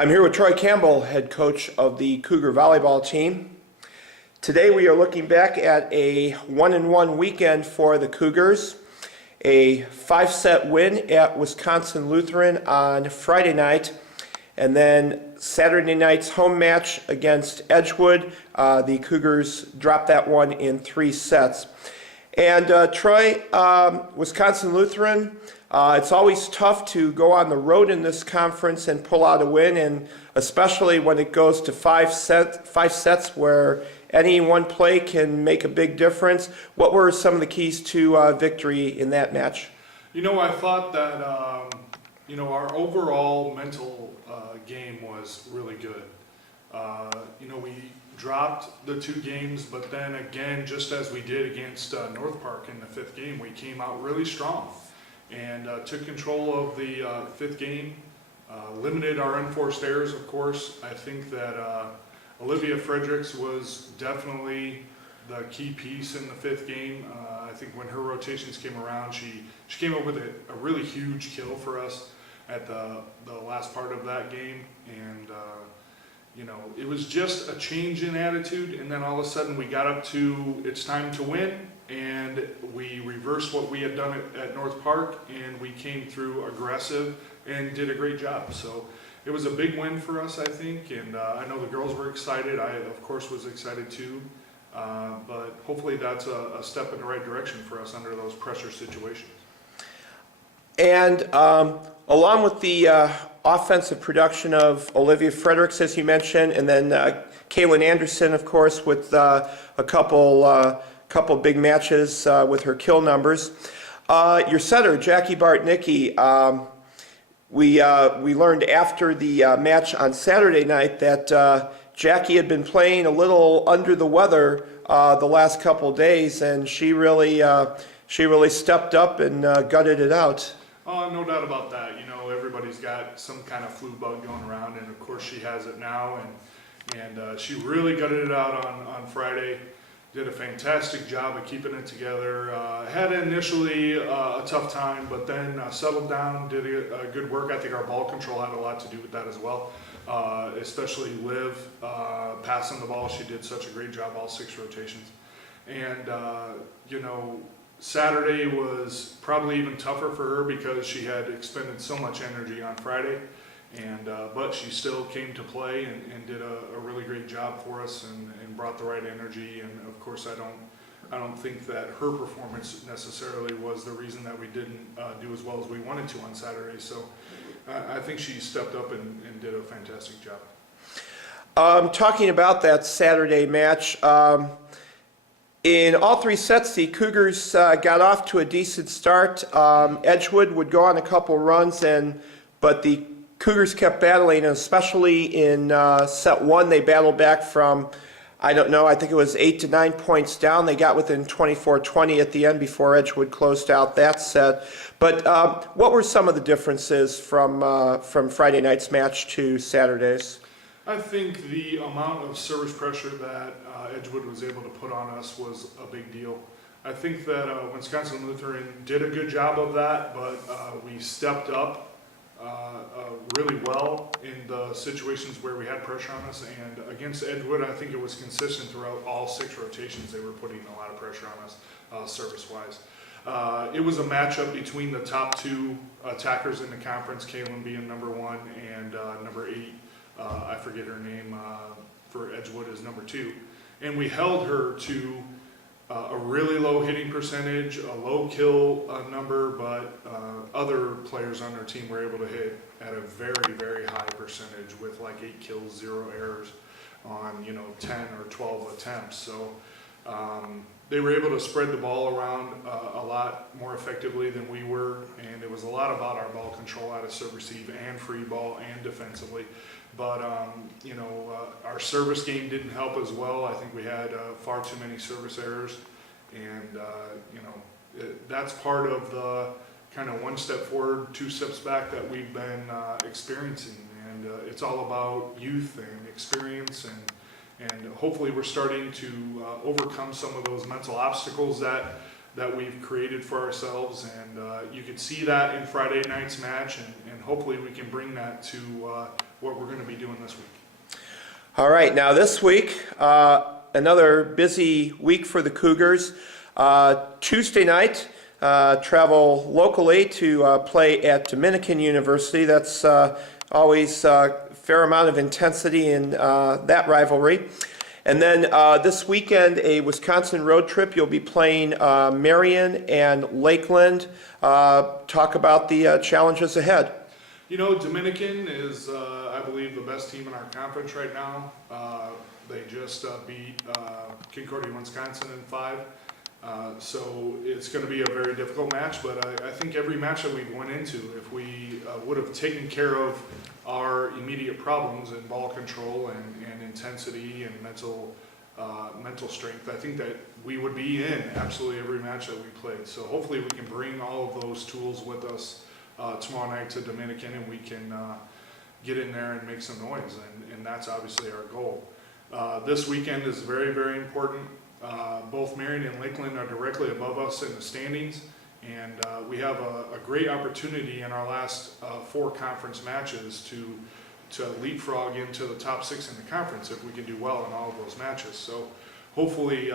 I'm here with Troy Campbell, head coach of the Cougar volleyball team. Today we are looking back at a 1-1 weekend for the Cougars, a 5-set win at Wisconsin Lutheran on Friday night, and then Saturday night's home match against Edgewood. The Cougars dropped that one in 3 sets. And Troy, Wisconsin Lutheran, it's always tough to go on the road in this conference and pull out a win, and especially when it goes to 5 sets where any one play can make a big difference. What were some of the keys to victory in that match? You know, I thought that, our overall mental game was really good. We dropped the 2 games, but then again, just as we did against North Park in the 5th game, we came out really strong and took control of the 5th game, limited our unforced errors, of course. I think that Olivia Fredericks was definitely the key piece in the 5th game. I think when her rotations came around, she came up with a really huge kill for us at the last part of that game, and it was just a change in attitude, and then all of a sudden we got up to it's time to win, and we reversed what we had done at North Park, and we came through aggressive and did a great job. So it was a big win for us, I think, and I know the girls were excited. I, of course, was excited too, but hopefully that's a step in the right direction for us under those pressure situations. And along with the offensive production of Olivia Fredericks, as you mentioned, and then Kaylin Anderson, of course, with a couple big matches with her kill numbers. Your setter, Jackie Bartnicki, we learned after the match on Saturday night that Jackie had been playing a little under the weather the last couple days, and she really stepped up and gutted it out. No doubt about that. Everybody's got some kind of flu bug going around, and of course she has it now, and she really gutted it out on Friday. Did a fantastic job of keeping it together. Had initially a tough time, but then settled down, did a good work. I think our ball control had a lot to do with that as well, especially Liv passing the ball. She did such a great job all 6 rotations. And, Saturday was probably even tougher for her because she had expended so much energy on Friday, and but she still came to play and did a really great job for us and brought the right energy. And of course, I don't think that her performance necessarily was the reason that we didn't do as well as we wanted to on Saturday. So I think she stepped up and did a fantastic job. Talking about that Saturday match, in all 3 sets, the Cougars got off to a decent start. Edgewood would go on a couple runs, but the Cougars kept battling, and especially in set 1, they battled back from, I think it was 8 to 9 points down. They got within 24-20 at the end before Edgewood closed out that set. But what were some of the differences from Friday night's match to Saturday's? I think the amount of service pressure that Edgewood was able to put on us was a big deal. I think that Wisconsin Lutheran did a good job of that, but we stepped up really well in the situations where we had pressure on us. And against Edgewood, I think it was consistent throughout all 6 rotations. They were putting a lot of pressure on us service-wise. It was a matchup between the top 2 attackers in the conference, Kaylin being number 1 and number 8. I forget her name for Edgewood is number 2. And we held her to a really low hitting percentage, a low kill number, but other players on their team were able to hit at a very, very high percentage with like 8 kills, 0 errors on 10 or 12 attempts. So they were able to spread the ball around a lot more effectively than we were, and it was a lot about our ball control out of serve receive and free ball and defensively. But our service game didn't help as well. I think we had far too many service errors, and that's part of the kind of 1 step forward, 2 steps back that we've been experiencing. And it's all about youth and experience, and hopefully we're starting to overcome some of those mental obstacles that that we've created for ourselves, and you could see that in Friday night's match, and hopefully we can bring that to what we're going to be doing this week. All right, now this week, another busy week for the Cougars. Tuesday night, travel locally to play at Dominican University. That's always a fair amount of intensity in that rivalry. And then this weekend, a Wisconsin road trip. You'll be playing Marion and Lakeland. Talk about the challenges ahead. You know, Dominican is, I believe, the best team in our conference right now. They just beat Concordia, Wisconsin in 5. So it's going to be a very difficult match, but I think every match that we went into, if we would have taken care of our immediate problems in ball control and intensity and mental strength, I think that we would be in absolutely every match that we played. So hopefully we can bring all of those tools with us tomorrow night to Dominican, and we can get in there and make some noise, and that's obviously our goal. This weekend is very, very important. Both Marion and Lakeland are directly above us in the standings, and we have a great opportunity in our last 4 conference matches to leapfrog into the top 6 in the conference if we can do well in all of those matches. So hopefully,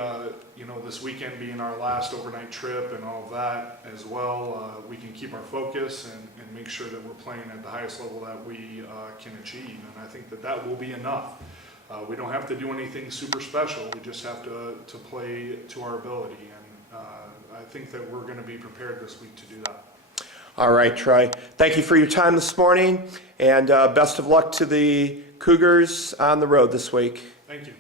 you know, this weekend being our last overnight trip and all of that as well, we can keep our focus and make sure that we're playing at the highest level that we can achieve, and I think that that will be enough. We don't have to do anything super special. We just have to play to our ability, and I think that we're going to be prepared this week to do that. All right, Troy. Thank you for your time this morning, and best of luck to the Cougars on the road this week. Thank you.